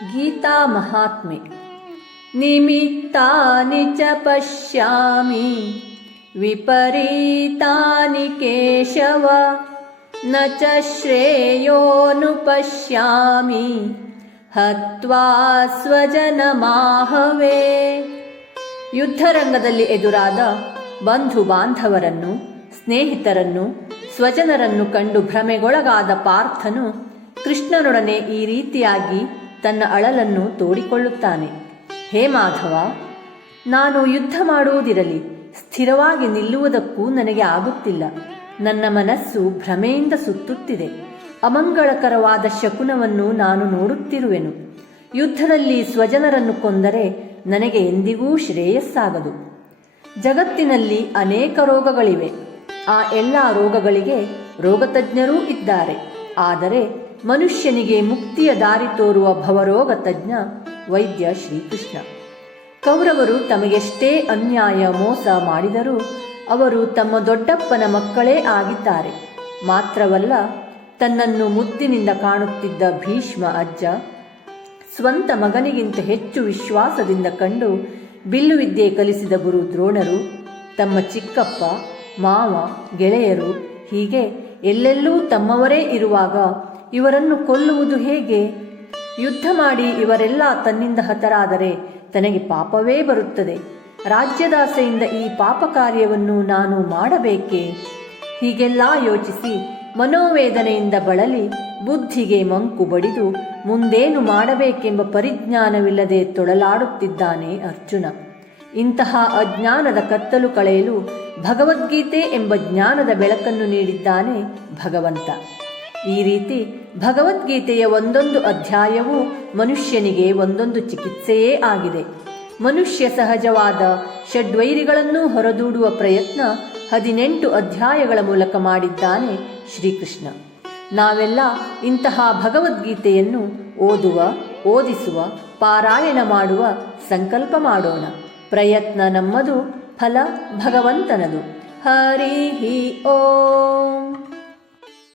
ಗೀತಾ ಮಹಾತ್ಮೆ. ನಿಮಿತ್ತಾನಿ ಚ ಪಶ್ಯಾಮಿ ವಿಪರೀತಾನಿ ಕೇಶವ ನ ಚ ಶ್ರೇಯೋನು ಪಶ್ಯಾಮಿ ಹತ್ವಾ ಸ್ವಜನಮಾಹವೇ. ಯುದ್ಧರಂಗದಲ್ಲಿ ಎದುರಾದ ಬಂಧು ಬಾಂಧವರನ್ನು, ಸ್ನೇಹಿತರನ್ನು, ಸ್ವಜನರನ್ನು ಕಂಡು ಭ್ರಮೆಗೊಳಗಾದ ಪಾರ್ಥನು ಕೃಷ್ಣನೊಡನೆ ಈ ರೀತಿಯಾಗಿ ತನ್ನ ಅಳಲನ್ನು ತೋಡಿಕೊಳ್ಳುತ್ತಾನೆ. ಹೇ ಮಾಧವ, ನಾನು ಯುದ್ಧ ಮಾಡುವುದಿರಲಿ, ಸ್ಥಿರವಾಗಿ ನಿಲ್ಲುವುದಕ್ಕೂ ನನಗೆ ಆಗುತ್ತಿಲ್ಲ. ನನ್ನ ಮನಸ್ಸು ಭ್ರಮೆಯಿಂದ ಸುತ್ತುತ್ತಿದೆ. ಅಮಂಗಳಕರವಾದ ಶಕುನವನ್ನು ನಾನು ನೋಡುತ್ತಿರುವೆನು. ಯುದ್ಧದಲ್ಲಿ ಸ್ವಜನರನ್ನು ಕೊಂದರೆ ನನಗೆ ಎಂದಿಗೂ ಶ್ರೇಯಸ್ಸಾಗದು. ಜಗತ್ತಿನಲ್ಲಿ ಅನೇಕ ರೋಗಗಳಿವೆ. ಆ ಎಲ್ಲ ರೋಗಗಳಿಗೆ ರೋಗತಜ್ಞರೂ ಇದ್ದಾರೆ. ಆದರೆ ಮನುಷ್ಯನಿಗೆ ಮುಕ್ತಿಯ ದಾರಿ ತೋರುವ ಭವರೋಗ ತಜ್ಞ ವೈದ್ಯ ಶ್ರೀಕೃಷ್ಣ. ಕೌರವರು ತಮಗೆಷ್ಟೇ ಅನ್ಯಾಯ ಮೋಸ ಮಾಡಿದರೂ ಅವರು ತಮ್ಮ ದೊಡ್ಡಪ್ಪನ ಮಕ್ಕಳೇ ಆಗಿದ್ದಾರೆ. ಮಾತ್ರವಲ್ಲ, ತನ್ನನ್ನು ಮುದ್ದಿನಿಂದ ಕಾಣುತ್ತಿದ್ದ ಭೀಷ್ಮ ಅಜ್ಜ ಸ್ವಂತ ಮಗನಿಗಿಂತ ಹೆಚ್ಚು ವಿಶ್ವಾಸದಿಂದ ಕಂಡು ಬಿಲ್ಲುವಿದ್ಯೆ ಕಲಿಸಿದ ಗುರು ದ್ರೋಣರು, ತಮ್ಮ ಚಿಕ್ಕಪ್ಪ, ಮಾವ, ಗೆಳೆಯರು, ಹೀಗೆ ಎಲ್ಲೆಲ್ಲೂ ತಮ್ಮವರೇ ಇರುವಾಗ ಇವರನ್ನು ಕೊಲ್ಲುವುದು ಹೇಗೆ? ಯುದ್ಧ ಮಾಡಿ ಇವರೆಲ್ಲ ತನ್ನಿಂದ ಹತರಾದರೆ ತನಗೆ ಪಾಪವೇ ಬರುತ್ತದೆ. ರಾಜ್ಯದಾಸೆಯಿಂದ ಈ ಪಾಪ ಕಾರ್ಯವನ್ನು ನಾನು ಮಾಡಬೇಕೇ? ಹೀಗೆಲ್ಲ ಯೋಚಿಸಿ ಮನೋವೇದನೆಯಿಂದ ಬಳಲಿ ಬುದ್ಧಿಗೆ ಮಂಕು ಬಡಿದು ಮುಂದೇನು ಮಾಡಬೇಕೆಂಬ ಪರಿಜ್ಞಾನವಿಲ್ಲದೆ ತೊಳಲಾಡುತ್ತಿದ್ದಾನೆ ಅರ್ಜುನ. ಇಂತಹ ಅಜ್ಞಾನದ ಕತ್ತಲು ಕಳೆಯಲು ಭಗವದ್ಗೀತೆ ಎಂಬ ಜ್ಞಾನದ ಬೆಳಕನ್ನು ನೀಡಿದ್ದಾನೆ ಭಗವಂತ. ಈ ರೀತಿ ಭಗವದ್ಗೀತೆಯ ಒಂದೊಂದು ಅಧ್ಯಾಯವೂ ಮನುಷ್ಯನಿಗೆ ಒಂದೊಂದು ಚಿಕಿತ್ಸೆಯೇ ಆಗಿದೆ. ಮನುಷ್ಯ ಸಹಜವಾದ ಷಡ್ವೈರಿಗಳನ್ನೂ ಹೊರದೂಡುವ ಪ್ರಯತ್ನ 18 ಅಧ್ಯಾಯಗಳ ಮೂಲಕ ಮಾಡಿದ್ದಾನೆ ಶ್ರೀಕೃಷ್ಣ. ನಾವೆಲ್ಲ ಇಂತಹ ಭಗವದ್ಗೀತೆಯನ್ನು ಓದುವ, ಓದಿಸುವ, ಪಾರಾಯಣ ಮಾಡುವ ಸಂಕಲ್ಪ ಮಾಡೋಣ. ಪ್ರಯತ್ನ ನಮ್ಮದು, ಫಲ ಭಗವಂತನದು. ಹರಿ ಓಂ.